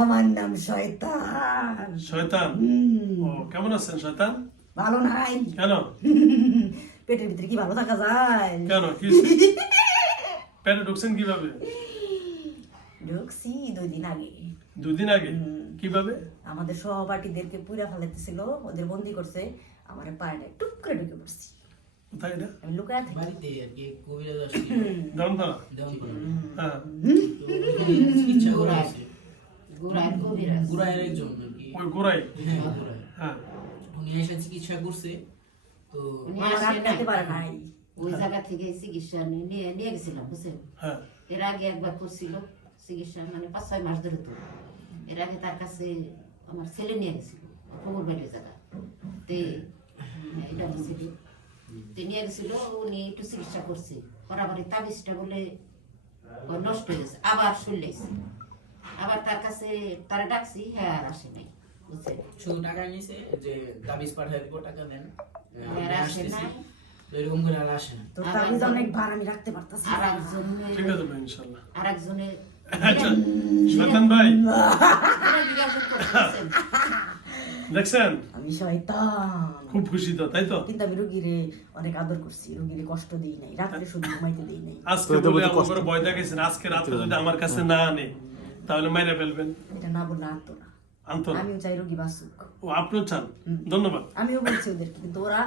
আমার নাম শয়তান। শয়তান? ও কেমন আছেন শয়তান? ভালো নাই। কেন? পেটের ভিতরে কি ভালো থাকা যায়? কেন কি পেটে ঢুকছেন কিভাবে? ঢুকছি 2 দিন আগে। 2 দিন আগে? কিভাবে? আমাদের সহপাঠীদেরকে পুরা ফেলাইতেছিল, ওদের বন্দি করছে। আমার পায়ে টুক করে ঢুকে পড়ছি। কোথায় এটা? আমি লুকায় থাকি। বাড়িতে আর কি কবিরাজ আসছে দমদমা? দেওয়ানপাড়া। হ্যাঁ। তো ওখানে চিকিৎসা করা আছে গোড়ায় কবিরাজ। গুড়ায়ের একজন আর কি। ওই গোড়াই? হ্যাঁ, গুড়ায়। হ্যাঁ। উনি এসে চিকিৎসা করছে তো উনি আমার আটকাতে পারে নাই। ওই জায়গা থেকে চিকিৎসা নিয়ে নিয়ে গেছিলাম বুঝছেন। হ্যাঁ। এর আগে একবার করছিল চিকিৎসা, মানে 5-6 মাস ধরে। তো এর আগে তার কাছে আমার ছেলে নিয়ে গেছিল খবর বাড়ির জায়গা তে, এটা বলছিল তে নিয়ে গেছিল। উনি একটু চিকিৎসা করছে, বরাবরই তাবিজটা বলে ওর নষ্ট হয়ে গেছে, আবার চলেছে। আবার তার কাছে তারা ডাকছি, হ্যাঁ আর আসে নাই বুঝছেন। শুধু টাকা নিছে যে তাবিজ পাঠায় দিব, টাকা দেন। আর আসে নাই। তো এরকম করে আর আসে না। তো তাবিজ অনেক ভার আমি রাখতে পারতাছি আর না। ঠিক আছে ভাই ইনশাআল্লাহ। একজনের আচ্ছা শয়তান ভাই জিজ্ঞাসা করতেছেন দেখছেন আমি শয়তান। খুব খুশি তো তাই তো? কিন্তু আমি রোগীরে অনেক আদর করছি, রোগীরে কষ্ট দিই নাই, রাত্রে শুধু ঘুমাইতে দিই নাই। আজকে বলে আমার ভয় দেখাইছেন, আজকে রাতে যদি আমার কাছে না আনে তাহলে মেরে ফেলবেন। এটা না বললে আনতো না। আনতো না? আমিও চাই রোগী বাঁচুক। ও আপনিও চান? ধন্যবাদ। আমিও বলছি ওদেরকে, কিন্তু ওরা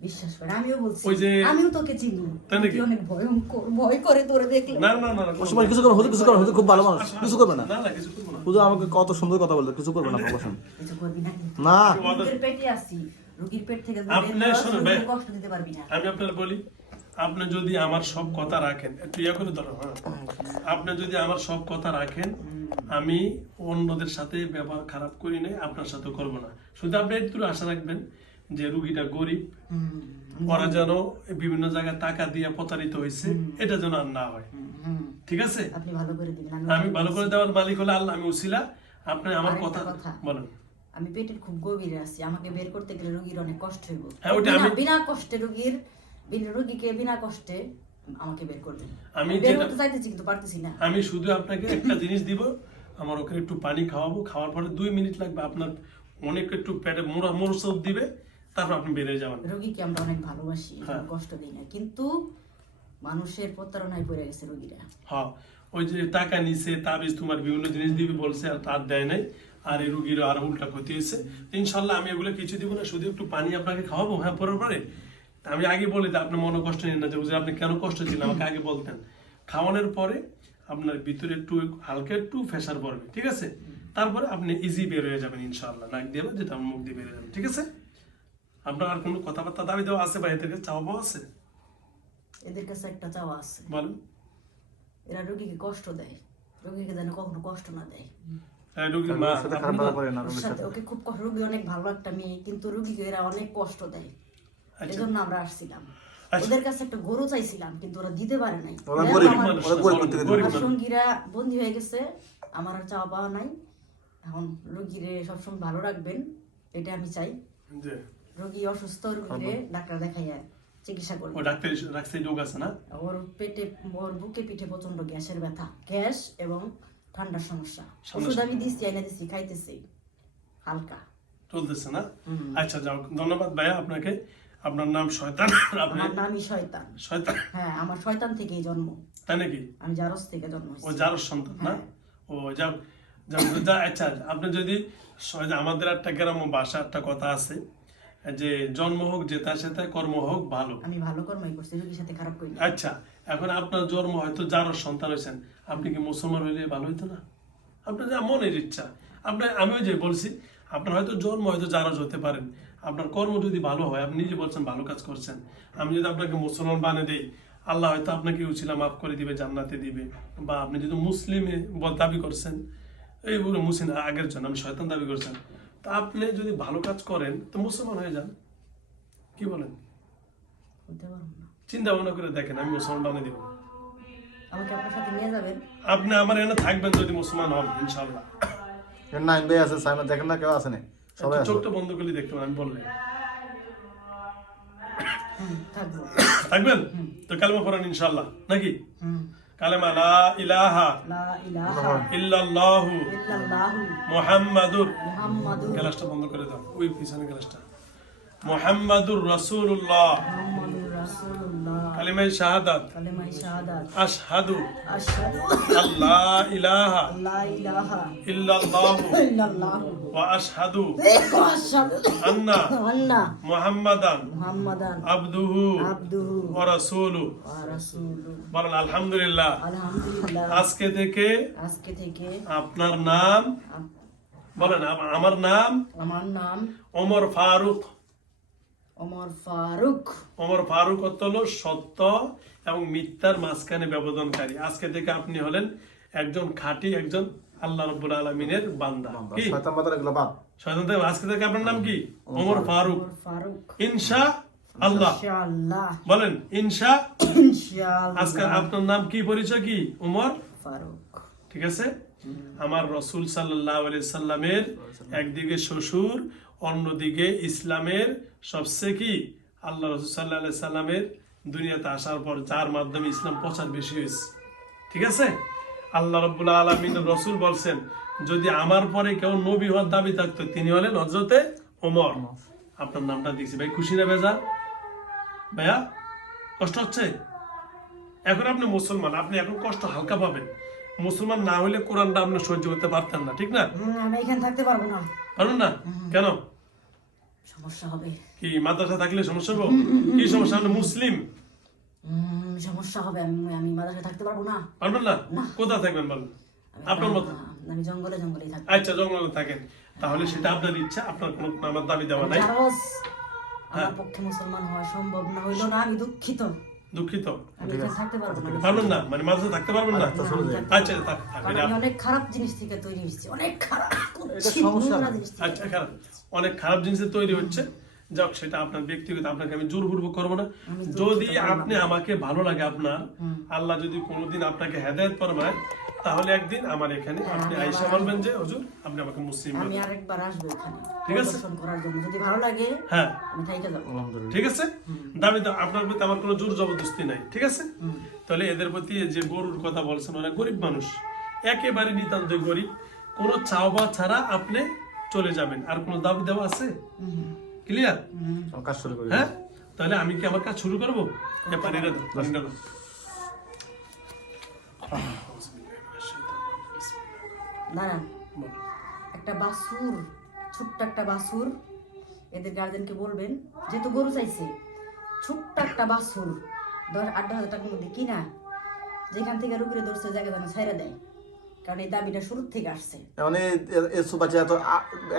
বিশ্বাস করে। আমিও বলছি ওই যে- আমিও তোকে চিনি, তাই নাকি? তুই অনেক ভয়ঙ্কর, ভয় করে তোরে দেখলে। না না না না, অসুবিধা কিছু করবে, হুজুর কিছু করবে, হুজুর খুব ভালো মানুষ, কিছু করবে না। না না কিছু করবো না। হুজুর আমাকে কত সুন্দর কথা বলতে, কিছু করবে না, বসেন। কিছু করবি না কিন্তু। না। রোগীর পেটে আসি, রোগীর পেট থেকে যদি আপনি বের হস, শোনেন রোগীকে ভাই। কষ্ট দিতে পারবি না। আমি আপনার বলি, আপনি যদি আমার সব কথা রাখেন, একটু ইয়া করে ধরো, হ্যাঁ, আপনি যদি আমার সব কথা রাখেন, আমি অন্যদের সাথে ব্যবহার খারাপ করি নাই, আপনার সাথে করব না। শুধু আপনি একটু আশা রাখবেন যে রুগীটা গরিব, ওরা যেন বিভিন্ন জায়গায় টাকা দিয়ে প্রতারিত হয়েছে, এটা যেন আর না হয়। ঠিক আছে? আপনি ভালো করে দিবেন। আমি ভালো করে দেওয়ার মালিক হলে আল্লাহ, আমি উসিলা। আপনি আমার আরেকটা কথা কথা। বলেন। আমি পেটের খুব গভীরে আছি, আমাকে বের করতে গেলে রোগীর অনেক কষ্ট হইব। হ্যাঁ, ওটা আমি- বিনা কষ্টে রোগীকে বিনা কষ্টে আমাকে বের করবেন। আমি বের যেটা- করতে চাইতেছি কিন্তু পারতেছি না। আমি শুধু আপনাকে একটা জিনিস দিব, আমার ওকে একটু পানি খাওয়াবো, খাওয়ার পরে 2 মিনিট লাগবে, আপনার অনেক একটু পেটে মোরসব দিবে, তারপর আপনি বেরিয়ে যাবেন। রোগীকে আমরা অনেক ভালোবাসি, হ্যাঁ। কষ্ট দিই না, কিন্তু মানুষের প্রতারণায় পড়ে গেছে রোগীরা। হ্যাঁ, ওই যে টাকা নিছে, তাবিজ তোমার বিভিন্ন জিনিস দিবে বলছে, আর তার দেয় নাই, আর এই রুগীর আরো উল্টা ক্ষতি হয়েছে। ইনশাল্লাহ আমি এগুলো কিছু দিব না, শুধু একটু পানি আপনাকে খাওয়াবো। হ্যাঁ, পরের পরে আমি আগে বলি যে আপনি মনে কষ্ট নিন না, যে আপনি কেন কষ্ট ছিলেন আমাকে আগে বলতেন। খাওয়ানোর পরে আপনার ভিতরে একটু হালকা একটু প্রেশার পড়বে, ঠিক আছে? তারপরে আপনি ইজি বের হয়ে যাবেন ইনশাআল্লাহ, নাক দিয়ে যেটা মুখ দিয়ে বের হয়ে যাবেন, ঠিক আছে? আপনার আর কোনো কথাবার্তা দাবি দেওয়া আছে বা এদের কাছে চাওয়া আছে? এদের কাছে একটা চাওয়া আছে, বলেন। এরা রোগীকে কষ্ট দেয়, রোগীকে যেন কখনো কষ্ট না দেয়। হ্যাঁ, রুগীর মা, ওর সাথে খারাপ আপনি ব্যবহার না? করে না, ওর রোগীর সাথে সাথে। ওকে খুব রোগী অনেক ভালো একটা মেয়ে, কিন্তু রোগীকে এরা অনেক কষ্ট দেয়। আচ্ছা। এজন্য আমরা আসছিলাম। আচ্ছা। ওদের কাছে একটা গরু চাইছিলাম, কিন্তু ওরা দিতে পারে নাই। ওরা দেখো গরিব আমার- মানুষ, ওরা গরিব থেকে দিবে। গরিব আমার মানুষ। সঙ্গীরা বন্দী হয়ে গেছে, আমার আর চাওয়া পাওয়া নাই। এখন রোগীরে সবসময় ভালো রাখবেন, এটা আমি চাই। জি। রোগী অসুস্থ, রোগীরে ডাক্তার দেখাইয়া চিকিৎসা করি। ও ডাক্তার রাখছে রোগ আছে না? ওর পেটে, ওর বুকে পিঠে প্রচন্ড গ্যাসের ব্যথা, গ্যাস এবং ঠান্ডার সমস্যা। ওষুধ আমি দিচ্ছি, আইনা দিচ্ছি, খাইতেছি হালকা। চলতেছে না? আচ্ছা, যাও, ধন্যবাদ ভাইয়া আপনাকে। আপনার নাম শয়তান, আপনি আমার নামই শয়তান। শয়তান, হ্যাঁ, আমার শয়তান থেকেই জন্ম। তাই নাকি? আমি জারস থেকে জন্ম ও হয়েছি। যারও সন্তান না? হ্যাঁ। ও যাও আচ্ছা, আপনি যদি আমাদের একটা গ্রাম্য ভাষা একটা কথা আছে যে জন্ম হোক যেটা সেটা, কর্ম হোক ভালো। আমি ভালো কর্মই করছি, রোগীর সাথে খারাপ করি না। আচ্ছা, এখন আপনার জন্ম হয়তো যারও সন্তান হয়েছেন, আপনি কি মুসলমান হইলে ভালো হইতো না? আপনার যা মনের ইচ্ছা, আপনার আমিও যে বলছি, আপনার হয়তো জন্ম হয়তো জারজ হতে পারেন, আপনার কর্ম যদি ভালো হয়, আপনি নিজে বলছেন ভালো কাজ করছেন, আমি যদি আপনাকে মুসলমান বানিয়ে দেই, আল্লাহ হয়তো আপনাকে উছিলা মাফ করে দিবে, জান্নাতে দিবে। বা আপনি যদি মুসলিমে দাবি করছেন, এই মুসলিম আগের জন্য আমি শয়তান দাবি করছেন, তা আপনি যদি ভালো কাজ করেন তো মুসলমান হয়ে যান। কি বলেন? বলতে পারবো না। চিন্তা ভাবনা করে দেখেন, আমি মুসলমান বানিয়ে দিব। আমাকে আপনার সাথে নিয়ে যাবেন? আপনি আমার এখানে থাকবেন যদি মুসলমান হন ইনশাআল্লাহ। এর নাইম ভাই আছে, সাইমন দেখেন না, কেউ আছে না, সবাই আছে। চোখটা বন্ধ করলে দেখতে পারেন, আমি বললে থাকবো। থাকবেন তো কালমা পড়ান ইনশাআল্লাহ নাকি? কালেমা লা ইলাহা লা ইলাহা ইল্লাল্লাহু ইল্লাল্লাহু মুহাম্মাদুর, মুহাম্মাদুর গ্লাসটা বন্ধ করে দাও, ওই পিছনে গ্লাসটা, মুহাম্মাদুর রাসূলুল্লাহ, মুহাম্মাদুর রাসূলুল্লাহ, কালিমায়ে শাহাদাত, কালেমায়ে শাহাদাত, আশহাদু আশহাদু আল্লা ইলাহা লা ইলাহা ইল্লাল্লাহু ইল্লাল্লাহু ওয়া আশহাদু ওয়া আশহাদু আন্না আন্না মুহাম্মাদান মুহাম্মাদান আবদুহু আবদুহু ওয়া রাসূলুহু। ওয়া রাসূলুহু। বলেন আলহামদুলিল্লাহ। আলহামদুলিল্লাহ। আজকে থেকে আজকে থেকে আপনার নাম বলেন, আমার নাম আমার নাম ওমর ফারুক। ওমর ফারুক। ওমর ফারুক অর্থ হলো সত্য এবং মিথ্যার মাঝখানে ব্যবধানকারী। আজকে থেকে আপনি হলেন একজন খাঁটি, একজন আল্লাহ রাব্বুল আলামিনের বান্দা। কি শয়তান মাতার এগুলো বাদ। শয়তান থেকে আজকে থেকে আপনার নাম কি? ওমর ফারুক। ওমর ফারুক। ইনশা আল্লাহ ইনশাআল্লাহ। বলেন ইনশা। ইনশাআল্লাহ। আজকে আপনার নাম কি, পরিচয় কি? ওমর ফারুক। ঠিক আছে। আমার রসুল সাল্লাল্লাহু আলাইহি সাল্লামের একদিকে শ্বশুর, অন্যদিকে ইসলামের সবচেয়ে কি আল্লাহ রসুল সাল্লাল্লাহু আলাইহি সাল্লামের দুনিয়াতে আসার পর যার মাধ্যমে ইসলাম প্রচার বেশি হয়েছে। ঠিক আছে। আল্লাহ রাব্বুল আলামিন রসুল বলছেন, যদি আমার পরে কেউ নবী হওয়ার দাবি থাকতো তিনি হলেন হযরতে ওমর। আপনার নামটা দিয়েছি ভাই, খুশি না বেজার? ভাইয়া কষ্ট হচ্ছে? এখন আপনি মুসলমান, আপনি এখন কষ্ট হালকা পাবেন। মুসলমান না হলে কোরআনটা আপনি সহ্য করতে পারতেন না, ঠিক না? আমি এখানে থাকতে পারবো না। পারবেন না কেন? সমস্যা হবে। কি মাদ্রাসা থাকলে সমস্যা হবে? কি সমস্যা? আপনি মুসলিম, সমস্যা হবে। আমি মাদ্রাসায় থাকতে পারবো না। পারবেন না? কোথায় থাকবেন বলেন? আপনার মতো। আমি জঙ্গলে জঙ্গলেই থাকবো। আচ্ছা, জঙ্গলে থাকেন, তাহলে সেটা আপনার ইচ্ছা, আপনার কোনো আমার দাবি দেওয়া নাই। জানোস, আমার পক্ষে মুসলমান হওয়া সম্ভব না হইলো না, আমি দুঃখিত। দুঃখিত। আমি এখানে থাকতে পারবো না। পারবেন না মানে মাদ্রাসা থাকতে পারবেন না? আচ্ছা কারণ আমি অনেক খারাপ জিনিস থেকে তৈরি হয়েছি, অনেক খারাপ নোংরা জিনিস থেকে। আচ্ছা, খারাপ, অনেক খারাপ জিনিসের তৈরি হচ্ছে। যাক, সেটা আপনার ব্যক্তিগত, আপনাকে আমি জোরপূর্বক করবো না। যদি আপনি আমাকে ভালো লাগে, আপনার আল্লাহ যদি কোনোদিন আপনাকে হেদায়েত ফরমায়, তাহলে একদিন আমার এখানে আপনি আয়েশা বলবেন যে হুজুর আপনি আমাকে মুসলিম আমি বানান। আরেকবার আসবো এখানে ঠিক আছে। দর্শন করার জন্য, যদি ভালো লাগে হ্যাঁ, আমি থাইকে যাবো। ঠিক আছে। দাবি তো আপনার প্রতি আমার কোনো জোর জবরদস্তি নাই, ঠিক আছে। তাহলে এদের প্রতি যে গরুর কথা বলছেন, ওরা গরিব মানুষ, একেবারে নিতান্ত গরিব, কোনো চাওয়া ছাড়া আপনি চলে যাবেন। আর কোনো দাবি দেওয়া আছে? ক্লিয়ার? কাজ শুরু করি। হ্যাঁ, তাহলে আমি কি আমার কাজ শুরু করবো? পানিটা দাও, পানিটা দাও। দাঁড়ান, একটা বাছুর, ছোট্ট একটা বাছুর, এদের গার্জেনকে বলবেন, যেহেতু গরু চাইছে, ছোট্ট একটা বাছুর 10-8,000 টাকার মধ্যে কিনা, যেখান থেকে রুগীরে ধরছে জায়গা যেন ছাইরা দেয়, কারণ এই দাবিটা শুরুর থেকে আসছে। মানে বাচ্চা এত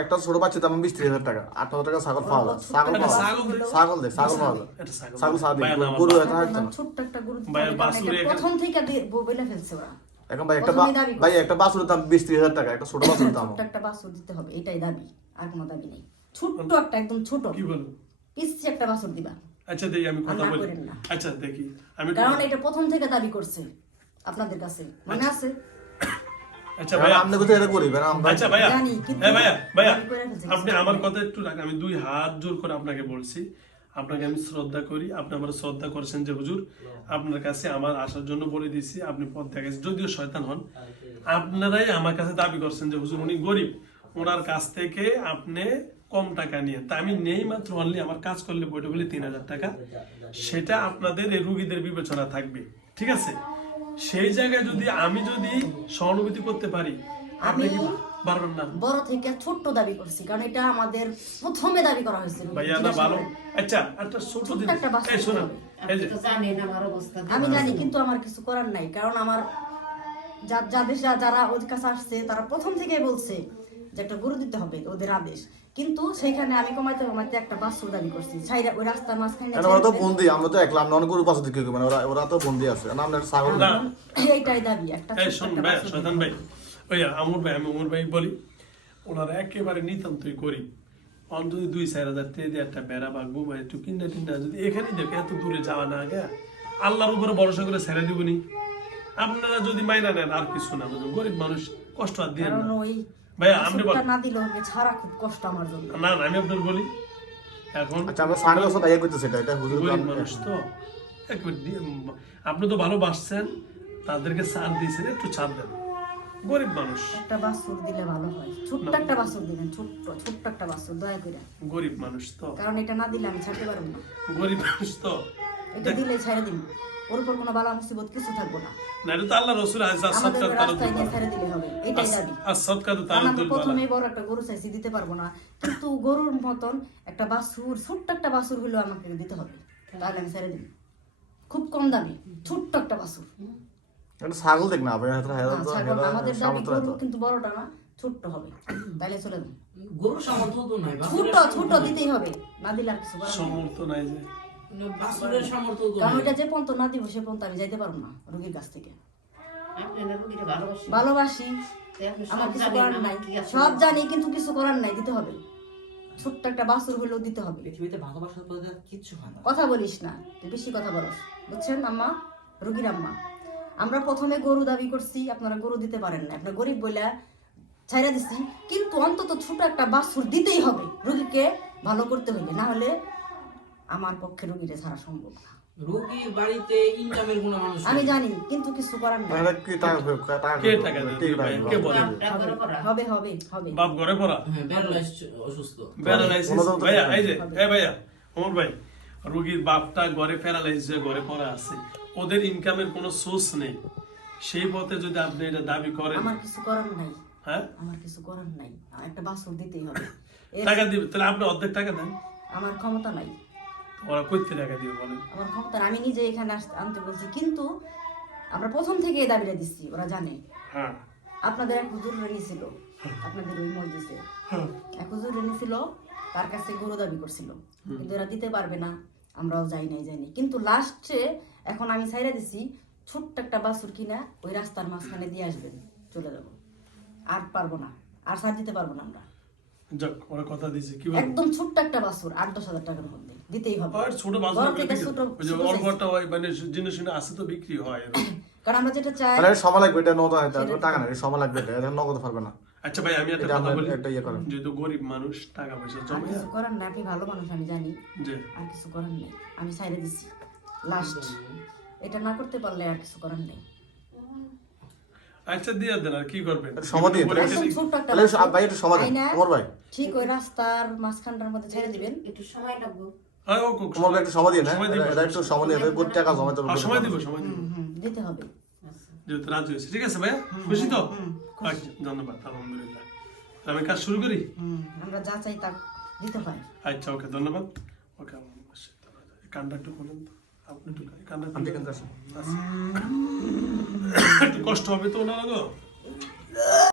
একটা ছোট বাচ্চা দাম 20-30,000 টাকা, 8,000 টাকা ছাগল পাওয়া যায়। ছাগল এটা পাওয়া ছাগল যায়। দে। ছাগল দেখ, ছাগল পাওয়া যায়। এটা ছাগল। ছাগল সাদে ভাইয়া, না, গরু আমার এটা হাঁটতো না। ছোট্ট একটা গরু দিতে ভাইয়া, হবে, কারণ বাছুরে এটা এখানে- প্রথম থেকে বইলা ফেলছে ওরা। এখন ভাই একটা প্রথমেই দাবি ভাই করছে। একটা বাছুরের দাম 20-30,000 টাকা, একটা ছোট বাছুরের দাম। ছোট্ট একটা বাছুর দিতে হবে, এটাই দাবি, আর কোনো দাবি নেই। ছোট্ট একটা, একদম ছোট কি বলবো? পিচ্ছি একটা বাছুর দিবা, আচ্ছা দেখি, আমি কথা আর না বলি। করেন না। আচ্ছা দেখি, আমি কারণ এটা প্রথম থেকে দাবি করছে আপনাদের কাছে, মনে আছে? আচ্ছা ভাইয়া, আপনি কোথায় এটা করি? আমরা আচ্ছা ভাইয়া, জানি, কিন্তু হ্যাঁ ভাইয়া, ভাইয়া আমি করে ফেলছি। আপনি আমার কথা একটু রাখেন। আমি 2 হাত জোর করে আপনাকে বলছি, আপনাকে আমি শ্রদ্ধা করি, আপনি আমার শ্রদ্ধা করছেন যে হুজুর আপনার কাছে আমার আসার জন্য বলে দিয়েছি, আপনি পথ দেখাচ্ছেন, যদিও শয়তান হন। আপনারাই আমার কাছে দাবি করছেন যে হুজুর উনি গরিব, ওনার কাছ থেকে আপনি কম টাকা নিয়ে, তা আমি নেই মাত্র অনলি আমার কাজ করলে বইটা হলে 3,000 টাকা, সেটা আপনাদের এই রুগীদের বিবেচনা থাকবে, ঠিক আছে। সেই জায়গায় আমি যদি সহানুভূতি করতে পারি, আপনি কি পারবেন না? বড় থেকে ছোট্ট দাবি করছি, কারণ এটা আমাদের প্রথমে দাবি করা হয়েছিল। ভাইয়া না ভালো। আচ্ছা, একটা ছোট ছোট্ট জিনিস, একটা বাচ্চা এই শোনেন, আপনি এই যে তো জানেন আমার অবস্থা। আমি জানি, কিন্তু আমার কিছু করার নাই, কারণ আমার যারা ওদের কাছে আসছে তারা প্রথম থেকেই বলছে যে একটা গরু দিতে হবে, ওদের আদেশ। কিন্তু সেইখানে আমি কমাইতে কমাইতে একটা বাছুর দাবি করছি, ছাইরা ওই রাস্তার মাঝখানে ওরা তো বন্দি, আমরা তো একলা, আমরা অনেক গরু বাছুর দিকে মানে ওরা তো বন্দি আছে। না আমরা ছাগল না, এইটাই দাবি, একটা এই ছোট্ট শোন একটা ভাই, বাছুর শয়তান দিতে ভাই, হবে। ভাইয়া আমি ওমর ভাই বলি, ওনারা একেবারে নিতান্তই গরিব। অন যদি 2-4,000 টাকা দিয়ে একটা বেড়া বা গু বা একটু কিনা যদি এখানেই দেখে, এত দূরে যাওয়া না আগে আল্লাহর উপরে ভরসা করে ছেড়ে দিবনি। আপনারা যদি মাইনা নেন আর কিছু না, বুঝুন গরিব মানুষ, কষ্ট আর দিয়ে কারণ না। ওই ভাইয়া আপনি বাছুরটা বলেন। না দিলে ওকে ছাড়া খুব কষ্ট আমার জন্য। না না, আমি আপনার বলি, এখন আচ্ছা আমরা সাড়ে 10 টাকা করতেছি, এটা হুজুর গরিব মানুষ তো একবার আপনি তো ভালোবাসছেন, তাদেরকে ছাড় দিয়েছেন, একটু ছাড় দেন, গরিব মানুষ, একটা বাছুর দিলে ভালো হয়, ছোট্ট একটা বাছুর দিবেন, ছোট্ট একটা বাছুর দয়া করে, গরিব মানুষ তো, কারণ এটা না দিলে আমি ছাড়তে পারবো না। গরিব মানুষ তো। এটা দিলে ছেড়ে দিন, ওর উপর কোনো বালা মুসিবত কিছু থাকবো না, না এটা তো আল্লাহ রসুল আছে, আমাদের সৎকার তার রাস্তায় নিয়ে ছেড়ে দিলে হবে, এটাই দাবি। আর সৎকার তার কারণ আমরা প্রথমে বড় একটা গরু চাইছি, দিতে পারবো না, কিন্তু গরুর মতন একটা বাছুর, ছোট্ট একটা বাছুর হলেও আমাকে দিতে হবে, তাহলে আমি ছেড়ে দিন। খুব কম দামে ছোট্ট একটা বাছুর। একটা ছাগল দেখ না ভাই, না, ছাগল না, আমাদের দাবি সামর্থ্য গরু কিন্তু বড়টা না, ছোট্ট হবে, তাইলে চলে যান। গরুর সামর্থ্য তো নাই, ছোট দিতেই হবে, না দিলে আর কিছু করার নেই। সমর্থ নাই যে, বাছুরের সামর্থ্য তো কারণ নাই। ওইটা যে পর্যন্ত না দিব সে পর্যন্ত আমি যাইতে পারবো না রোগীর কাছ থেকে। আপনারা রোগীরা ভালোবাসি ভালোবাসি, তো আপনি সব আমার কিছু জানেন, করার আমার নাই, কি আছে? সব জানি কিন্তু কিছু করার নাই, দিতে হবে। ছোট্ট একটা বাছুর হলেও দিতে হবে। পৃথিবীতে ভালোবাসার পরে কিচ্ছু হয় না। কথা বলিস না, তুই বেশি কথা বলস, বুঝছেন আম্মা, রোগীর আম্মা। আমরা প্রথমে গরু দাবি করছি, আপনারা গরু দিতে পারেন না, আপনার গরিব বলে ছাইরা দিচ্ছি, কিন্তু অন্তত ছোট একটা বাছুর দিতেই হবে রোগীকে ভালো করতে হইলে, না হলে আমার পক্ষে রোগীরে ছাড়া সম্ভব না। রোগীর বাড়িতে ইনকামের কোনো মানুষ আমি নেই। জানি, কিন্তু কিছু করার নাই। এটা কি টাকা কে টাকা দেবে ভাই, কে বলে? হবে হবে হবে। বাপ ঘরে পড়া, হ্যাঁ, প্যারালাইজড, অসুস্থ। প্যারালাইসিস। কোনোদিন তো ভাইয়া দেখি এই যে, নাই। এই ভাইয়া ওমর ভাই, রোগীর বাপটা ঘরে প্যারালাইসিস হয়ে ঘরে পড়া আছে, ওদের ইনকামের কোনো সোর্স নেই, সেই পথে যদি আপনি এটা দাবি করেন, আমার কিছু করার নাই, হ্যাঁ আমার কিছু করার নাই, আমার একটা বাছুর দিতেই হবে। টাকা দিবে, তাহলে আপনি অর্ধেক টাকা দেন, আমার ক্ষমতা নাই, ওরা কইতে টাকা দিবে বলেন? আমার ক্ষমতা নাই, আমি নিজে এখানে আনতে বলছি, কিন্তু আমরা প্রথম থেকে এই দাবিটা দিচ্ছি, ওরা জানে। হ্যাঁ আপনাদের এক হুজুর রেনিছিল, আপনাদের ওই মসজিদে এক হুজুর রেনিছিল, তার কাছে গরু দাবি করছিল, কিন্তু এরা দিতে পারবে না, আমরাও যাইনি, কিন্তু লাস্টে এখন আমি ছাইরা দিছি, ছোট্ট একটা বাছুর কিনা ওই রাস্তার মাঝখানে দিয়ে আসবেন, চলে যাব, আর পারবো না, আর ছাড় দিতে পারবো না আমরা। যাক, ওরা কথা দিয়েছে কি বলবো? একদম ছোট্ট একটা বাছুর 8-10 হাজার টাকার মধ্যে দিতেই হবে। আর ছোট বাজার বড় থেকে ছোট ওই যে ছোট ওর size। ঘরটা ওই মানে জিনিস আছে তো বিক্রি হয় এরকম। কারণ আমরা যেটা চাই, তাহলে সময় লাগবে, এটা নগদ হয়, তারপর টাকা নাই, সময় লাগবে, এটা নগদ পারবে না। আচ্ছা ভাই, আমি একটা এটা কথা আমরা বলি, একটা ইয়ে করেন। যেহেতু গরিব মানুষ, টাকা পয়সা আর জমে, কিছু করার নাই, আপনি ভালো মানুষ আমি জানি, যে আর কিছু করার নেই, আমি ছাইরে দিছি লাস্ট, এটা না করতে পারলে আর কিছু করার নেই। আচ্ছা দিয়ে দেন, আর কি করবেন? একটু সময় দিয়ে দেন। গরিব একদম যদি- ছোট্ট একটা তাহলে বাছুর, ভাই একটু সময় দেন, তাই না? তোমার ভাই ঠিক ওই রাস্তার মাঝখানটার মধ্যে ছেড়ে দিবেন। একটু সময় লাগবে। হ্যাঁ, ও খুব তোমার ভাই একটু সময় দিয়ে না, সময় দিব, এটা একটু সময় দিয়ে বহুত টাকা জমাতে হবে। সময় দিব, সময় দিব, দিতে হবে। যেহেতু রাজি হয়েছে। ঠিক আছে ভাইয়া, খুশি তো? আচ্ছা, ধন্যবাদ, আলহামদুলিল্লাহ। আমি কাজ শুরু করি। আমরা যা চাই তা দিতে হয়। আচ্ছা, ওকে, ধন্যবাদ। ওকে, কানটা একটু খোলেন তো, আপনি একটু কানটা আন্টি খুলে কেন দেন। একটু কষ্ট হবে তো ওনার গো।